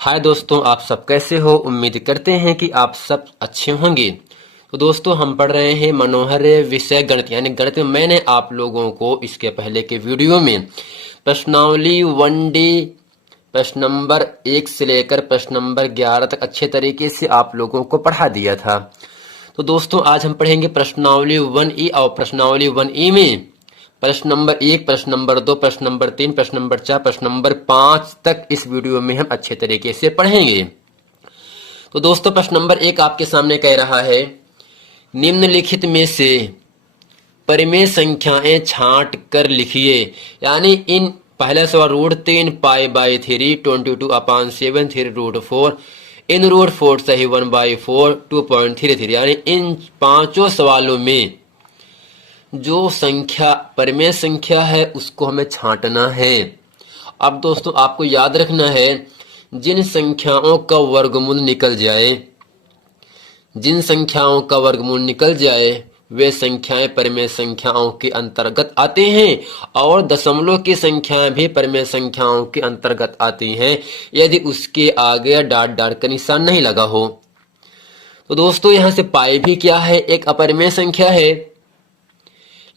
हाय दोस्तों, आप सब कैसे हो। उम्मीद करते हैं कि आप सब अच्छे होंगे। तो दोस्तों, हम पढ़ रहे हैं मनोहर विषय गणित यानी गणित में। मैंने आप लोगों को इसके पहले के वीडियो में प्रश्नावली 1D प्रश्न नंबर 1 से लेकर प्रश्न नंबर 11 तक अच्छे तरीके से आप लोगों को पढ़ा दिया था। तो दोस्तों, आज हम पढ़ेंगे प्रश्नावली 1E और प्रश्नावली 1E में प्रश्न नंबर 1, प्रश्न नंबर 2, प्रश्न नंबर 3, प्रश्न नंबर 4, प्रश्न नंबर 5 तक इस वीडियो में हम अच्छे तरीके से पढ़ेंगे। तो दोस्तों, प्रश्न नंबर 1 आपके सामने कह रहा है, निम्नलिखित में से परिमेय संख्याएं छांट कर लिखिए। यानी इन पहला सवाल √3 π/3 22/7 3√4 इन √4 सही 1/4 2.33। यानी इन पांचों सवालों में जो संख्या परिमेय संख्या है उसको हमें छांटना है। अब दोस्तों, आपको याद रखना है, जिन संख्याओं का वर्गमूल निकल जाए, जिन संख्याओं का वर्गमूल निकल जाए वे संख्याएं परिमेय संख्याओं के अंतर्गत आती हैं और दशमलव की संख्याएं भी परिमेय संख्याओं के अंतर्गत आती हैं, यदि उसके आगे डॉट डॉट का निशान नहीं लगा हो। तो दोस्तों, यहां से पाई भी क्या है, एक अपरिमेय संख्या है,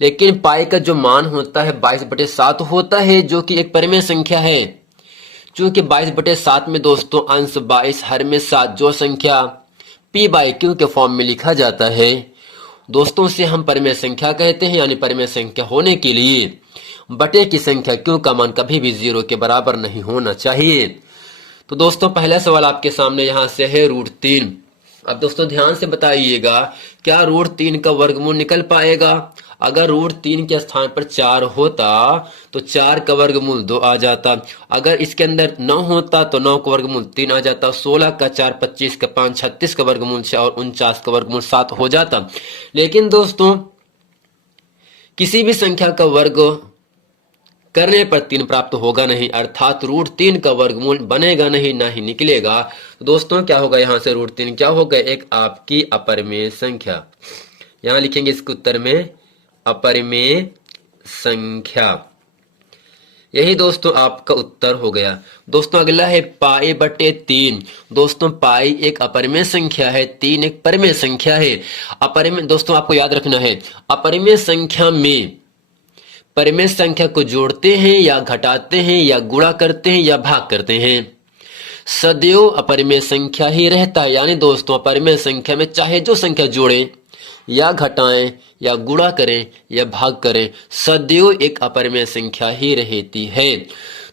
लेकिन पाई का जो मान होता है 22/7 होता है, जो कि एक परिमेय संख्या है। चूंकि 22/7 में दोस्तों अंश 22 हर में 7 जो संख्या p/q के फॉर्म में लिखा जाता है दोस्तों, से हम परिमेय संख्या कहते हैं। यानी परिमेय संख्या होने के लिए बटे की संख्या q का मान कभी भी 0 के बराबर नहीं होना चाहिए। तो दोस्तों, पहला सवाल आपके सामने यहां से है √3। अब दोस्तों ध्यान से बताइएगा, क्या √3 का वर्गमूल निकल पाएगा? अगर √3 के स्थान पर 4 होता तो 4 का वर्गमूल 2 आ जाता। अगर इसके अंदर 9 होता तो 9 का वर्गमूल 3 आ जाता। 16 का 4 25 का 5 36 का वर्गमूल 6 और 49 का वर्गमूल 7 हो जाता। लेकिन दोस्तों, किसी भी संख्या का वर्ग करने पर 3 प्राप्त होगा नहीं, अर्थात √3 का वर्गमूल बनेगा नहीं, ना ही निकलेगा। तो दोस्तों, क्या होगा यहां से √3 क्या होगा, एक आपकी अपरिमेय संख्या। यहां लिखेंगे इसके उत्तर में अपरिमेय संख्या। यही दोस्तों आपका उत्तर हो गया। दोस्तों, अगला है π/3। दोस्तों, पाई एक अपरिमेय संख्या है, 3 एक परिमेय संख्या है। अपरिमेय दोस्तों आपको याद रखना है, अपरिमेय संख्या में परिमेय संख्या को जोड़ते हैं या घटाते हैं या गुणा करते हैं या भाग करते हैं, सदैव अपरिमेय संख्या ही रहता है। यानी दोस्तों, अपरिमेय संख्या में चाहे जो संख्या जोड़ें या घटाएं या गुणा करें या भाग करें, सदैव एक अपरिमेय संख्या ही रहती है।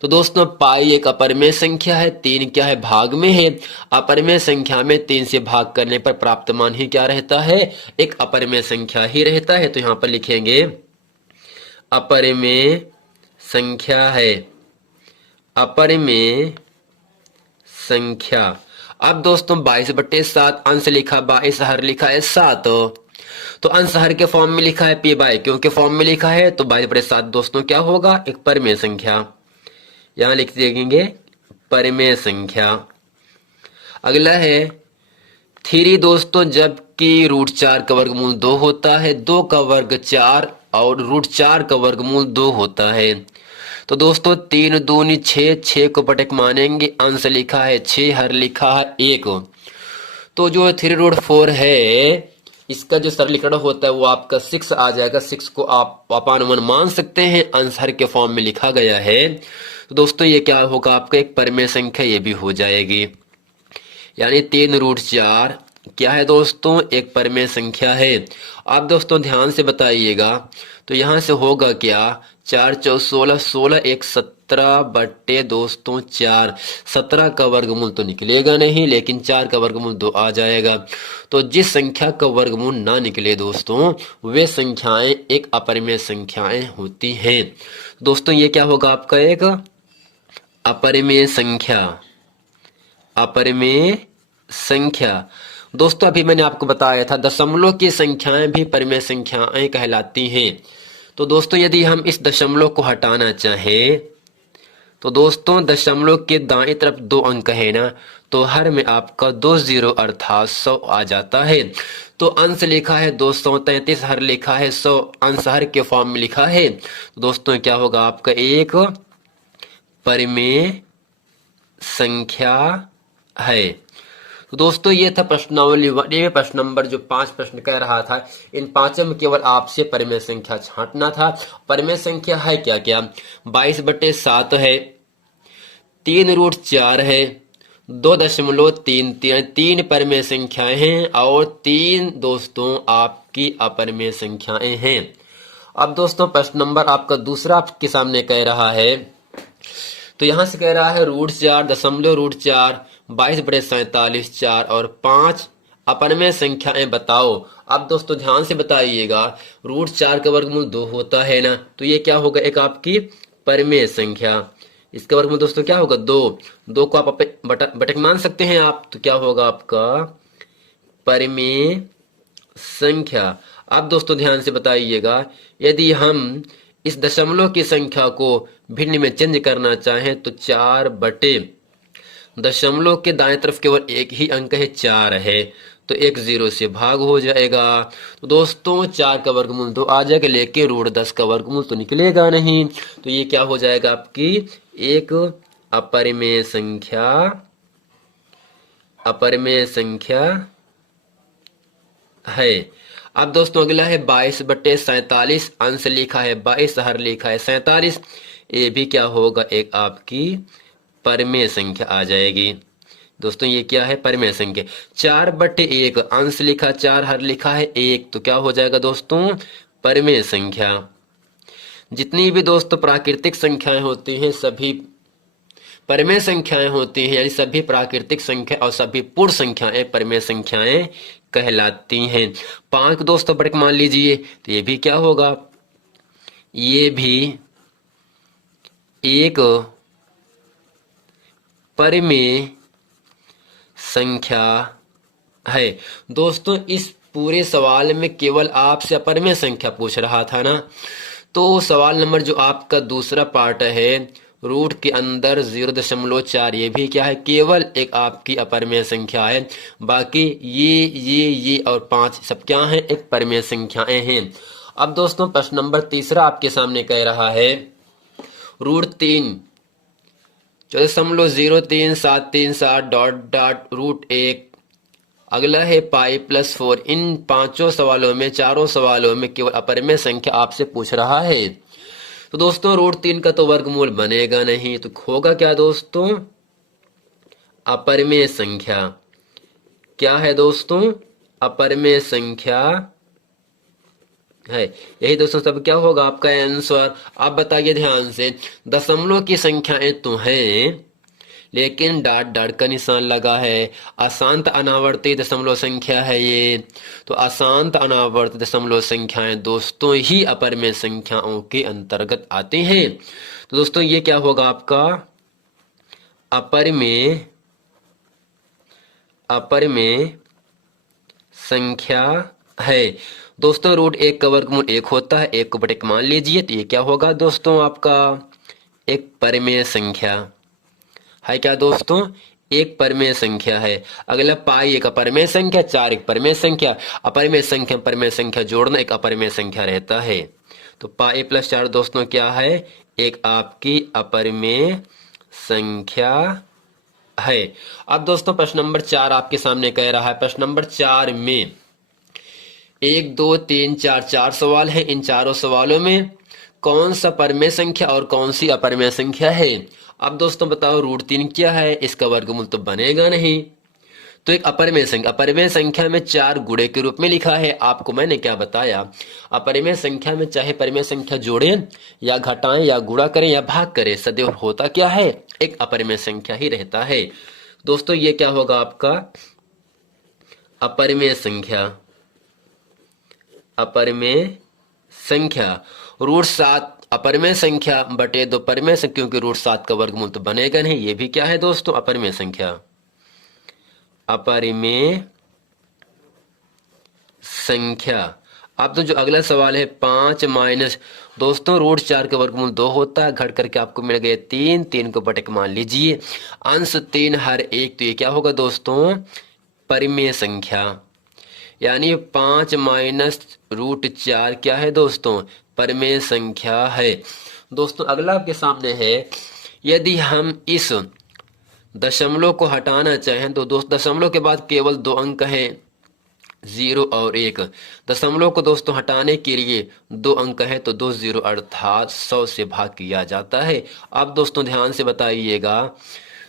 तो दोस्तों, पाई एक अपरिमेय संख्या है, 3 क्या है, भाग में है। अपरिमेय संख्या में 3 से भाग करने पर प्राप्त मान ही क्या रहता है, एक अपरिमेय संख्या ही रहता है। तो यहां पर लिखेंगे अपरिमेय संख्या है, अपरिमेय संख्या। अब दोस्तों 22/7 अंश लिखा 22 हर लिखा है 7, तो अंश हर के फॉर्म में लिखा है p/q के फॉर्म में लिखा है, तो 22/7 दोस्तों क्या होगा, एक परिमेय संख्या। यहां लिख देंगे परिमेय संख्या। अगला है 3 दोस्तों, जबकि √4 का वर्गमूल 2 होता है, 2 का वर्ग 4 और √4 का वर्गमूल 2 होता है। तो दोस्तों 3 दूनी 6, 6 को बटक मानेंगे, अंश लिखा है 6 हर लिखा है 1। तो जो 3√4 है इसका जो सरलीकरण होता है वो आपका 6 आ जाएगा। 6 को आप अपान 1 मान सकते हैं, अंश हर के फॉर्म में लिखा गया है। तो दोस्तों ये क्या होगा, आपका एक परिमेय संख्या ये भी हो जाएगी। यानी 3√4 क्या है दोस्तों, एक परिमेय संख्या है। आप दोस्तों ध्यान से बताइएगा, तो यहां से होगा क्या, 4 4 16, 16 1 17 बट्टे दोस्तों 4। 17 का वर्गमूल तो निकलेगा नहीं, लेकिन 4 का वर्गमूल 2 आ जाएगा। तो जिस संख्या का वर्गमूल ना निकले दोस्तों, वे संख्याएं एक अपरिमेय संख्याएं होती हैं। दोस्तों ये क्या होगा, आपका एक अपरिमेय संख्या, अपरिमेय संख्या। दोस्तों अभी मैंने आपको बताया था दशमलव की संख्याएं भी परिमेय संख्याएं कहलाती हैं। तो दोस्तों यदि हम इस दशमलव को हटाना चाहें, तो दोस्तों दशमलव के दाएं तरफ 2 अंक है ना, तो हर में आपका 2 0 अर्थात 100 आ जाता है। तो अंश लिखा है 233 हर लिखा है 100, अंश हर के फॉर्म में लिखा है। तो दोस्तों क्या होगा, आपका एक परिमेय संख्या है। तो दोस्तों ये था प्रश्नावली 1 में प्रश्न नंबर जो 5 प्रश्न कह रहा था। इन पांचों में केवल आपसे परिमेय संख्या छांटना था। परिमेय संख्या है क्या क्या? 22/7 है, 3√4 है, 2.33, तीन परिमेय संख्याएं हैं और 3 दोस्तों आपकी अपरिमेय संख्याएं हैं। अब दोस्तों प्रश्न नंबर आपका दूसरा आपके सामने कह रहा है, तो यहां से कह रहा है √4, 0.4, 22/47, 4 और 5 अपरिमेय संख्याएं बताओ। अब दोस्तों ध्यान से बताइएगा, √4 का वर्गमूल 2 होता है ना, तो ये क्या होगा, एक आपकी परिमेय संख्या। इसका वर्गमूल दोस्तों क्या होगा, 2 को आप बटक मान सकते हैं आप, तो क्या होगा आपका परिमेय संख्या। अब दोस्तों ध्यान से बताइएगा, यदि हम इस दशमलव की संख्या को भिन्न में चेंज करना चाहें तो 4 दशमलव के दाएं तरफ केवल एक ही अंक है, 4 है, तो एक 0 से भाग हो जाएगा। तो दोस्तों 4 का वर्गमूल 2 आ जाएगा, लेकिन √10 का वर्गमूल तो निकलेगा नहीं। तो ये क्या हो जाएगा, आपकी एक अपरिमेय संख्या, अपरिमेय संख्या है। अब दोस्तों अगला है 22/47, अंश लिखा है 22, हर लिखा है 47, ये भी क्या होगा, एक आपकी परिमेय संख्या आ जाएगी। दोस्तों ये क्या है, परिमेय संख्या। 4/1, अंश लिखा 4, हर लिखा है 1, तो क्या हो जाएगा दोस्तों, परिमेय संख्या। जितनी भी दोस्तों प्राकृतिक संख्याएं होती हैं सभी परिमेय संख्याएं होती हैं, यानी सभी प्राकृतिक संख्या और सभी पूर्ण संख्याएं परिमेय संख्याएं कहलाती हैं। 5 दोस्तों बड़े मान लीजिए, तो ये भी क्या होगा, ये भी एक परिमेय संख्या है। दोस्तों इस पूरे सवाल में केवल आपसे अपरिमेय संख्या पूछ रहा था ना, तो सवाल नंबर जो आपका दूसरा पार्ट है, रूट के अंदर 0.4, ये भी क्या है, केवल एक आपकी अपरिमेय संख्या है। बाकी ये और 5 सब क्या हैं, एक परिमेय संख्याएं हैं। अब दोस्तों प्रश्न नंबर तीसरा आपके सामने कह रहा है, √3, 0.0373 √1, अगला है π+4। इन पांचों सवालों में, चारों सवालों में केवल अपरिमेय संख्या आपसे पूछ रहा है। तो दोस्तों √3 का तो वर्गमूल बनेगा नहीं, तो होगा क्या दोस्तों, अपरिमेय संख्या। क्या है दोस्तों, अपरिमेय संख्या है। यही दोस्तों सब क्या होगा आपका आंसर। आप बताइए ध्यान से, दशमलव की संख्याएं तो हैं, लेकिन डॉट का निशान लगा है। अशांत अनावर्ती दशमलव संख्या है ये, तो अशांत अनावर्त दशमलव संख्याएं दोस्तों ही अपरिमेय संख्याओं के अंतर्गत आते हैं। तो दोस्तों ये क्या होगा आपका अपरिमेय संख्या है। दोस्तों √1 का वर्गमूल 1 होता है, 1 को बटे मान लीजिए, तो ये क्या होगा दोस्तों, आपका एक परिमेय संख्या है। क्या दोस्तों, एक परिमेय संख्या है। अगला पाई एक अपरिमेय संख्या, 4 एक परिमेय संख्या। अपरिमेय संख्या परिमेय संख्या जोड़ना एक अपरिमेय संख्या रहता है। तो π+4 दोस्तों क्या है, एक आपकी अपरिमेय संख्या है। अब दोस्तों प्रश्न नंबर 4 आपके सामने कह रहा है, प्रश्न नंबर 4 में 1 2 3 4 4 सवाल है। इन चारों सवालों में कौन सा परिमेय संख्या और कौन सी अपरिमेय संख्या है। अब दोस्तों बताओ, √3 क्या है, इसका वर्गमूल तो बनेगा नहीं, तो एक अपरिमेय संख्या। अपरिमेय संख्या में 4 गुणे के रूप में लिखा है। आपको मैंने क्या बताया, अपरिमेय संख्या में चाहे परिमेय संख्या जोड़ें या घटाएं या गुणा करें या भाग करें, सदैव होता क्या है, एक अपरिमेय संख्या ही रहता है। दोस्तों ये क्या होगा आपका अपरिमेय संख्या, अपरिमेय संख्या। √7 अपरिमेय संख्या बटे 2 परिमेय संख्या, क्योंकि √7 का वर्गमूल तो बनेगा नहीं, ये भी क्या है दोस्तों, अपरिमेय संख्या, अपरिमेय संख्या। अब तो जो अगला सवाल है 5 दोस्तों √4 का वर्गमूल 2 होता है, घट करके आपको मिल गए 3, 3 को बटे मान लीजिए, अंश 3 हर 1, तो ये क्या होगा दोस्तों, परिमेय संख्या। यानी 5 - √4 क्या है दोस्तों, परिमेय संख्या है। दोस्तों अगला आपके सामने है, यदि हम इस दशमलव को हटाना चाहें तो दोस्त दशमलव के बाद केवल 2 अंक है, 0 और 1। दशमलव को दोस्तों हटाने के लिए 2 अंक है तो 2 0 अर्थात 100 से भाग किया जाता है। अब दोस्तों ध्यान से बताइएगा,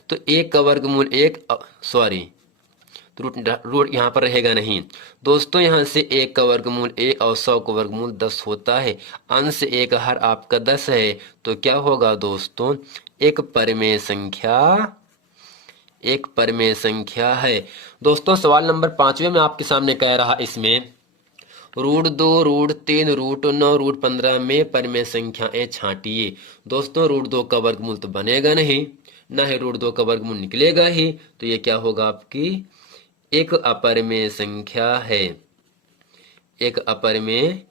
तो 1 का वर्गमूल 1 सॉरी रूट यहाँ पर रहेगा नहीं दोस्तों। यहाँ से 1 का वर्गमूल 1 और 100 का वर्गमूल 10 होता है। अंश 1 हर आपका 10 है, तो क्या होगा दोस्तों, एक परिमेय संख्या है। दोस्तों सवाल नंबर 5वें में आपके सामने कह रहा, इसमें √2, √3, √9, √15 में परिमेय संख्याएं छांटिए। दोस्तों √2 का वर्गमूल तो बनेगा नहीं, ना ही √2 का वर्गमूल निकलेगा ही, तो ये क्या होगा, आपकी एक अपरिमेय संख्या है, एक अपरिमेय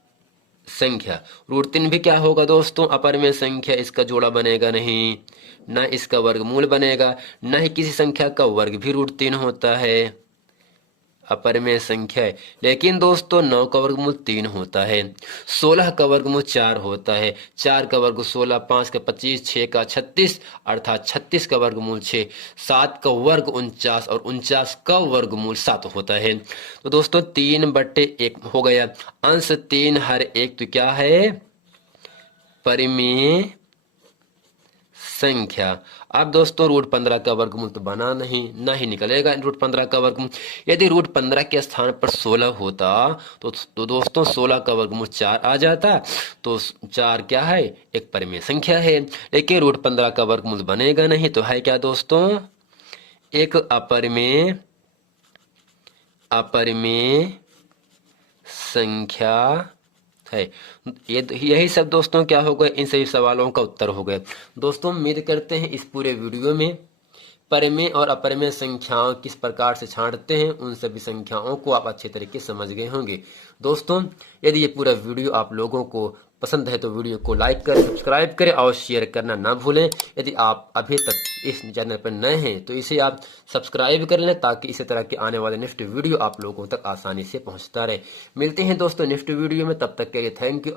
संख्या। √3 भी क्या होगा दोस्तों, अपरिमेय संख्या, इसका जोड़ा बनेगा नहीं, ना इसका वर्गमूल बनेगा, ना ही किसी संख्या का वर्ग भी √3 होता है, अपरिमेय संख्या है। लेकिन दोस्तों 9 का वर्गमूल 3 होता है, 16 का वर्गमूल 4 होता है, 4 का वर्ग 16, 5 का 25, 6 का 36 अर्थात 36 का वर्गमूल 6, 7 का वर्ग 49 और 49 का वर्गमूल 7 होता है। तो दोस्तों 3/1 हो गया, अंश 3 हर 1 तो क्या है, परिमेय संख्या। अब दोस्तों √15 का वर्गमूल तो बना नहीं, ना ही निकलेगा √15 का वर्गमूल। यदि √15 के स्थान पर 16 होता तो दोस्तों 16 का वर्गमूल 4 आ जाता, तो 4 क्या है, एक परिमेय संख्या है। लेकिन √15 का वर्गमूल बनेगा नहीं, तो है क्या दोस्तों, एक अपरिमेय संख्या है। यही सब दोस्तों क्या हो गए, इन सभी सवालों का उत्तर हो गए। दोस्तों उम्मीद करते हैं इस पूरे वीडियो में परिमेय और अपरिमेय संख्याओं किस प्रकार से छांटते हैं, उन सभी संख्याओं को आप अच्छे तरीके से समझ गए होंगे। दोस्तों यदि ये पूरा वीडियो आप लोगों को पसंद है तो वीडियो को लाइक करें, सब्सक्राइब करें और शेयर करना ना भूलें। यदि आप अभी तक इस चैनल पर नए हैं तो इसे आप सब्सक्राइब कर लें, ताकि इसी तरह के आने वाले नेक्स्ट वीडियो आप लोगों तक आसानी से पहुंचता रहे। मिलते हैं दोस्तों नेक्स्ट वीडियो में, तब तक के लिए थैंक यू।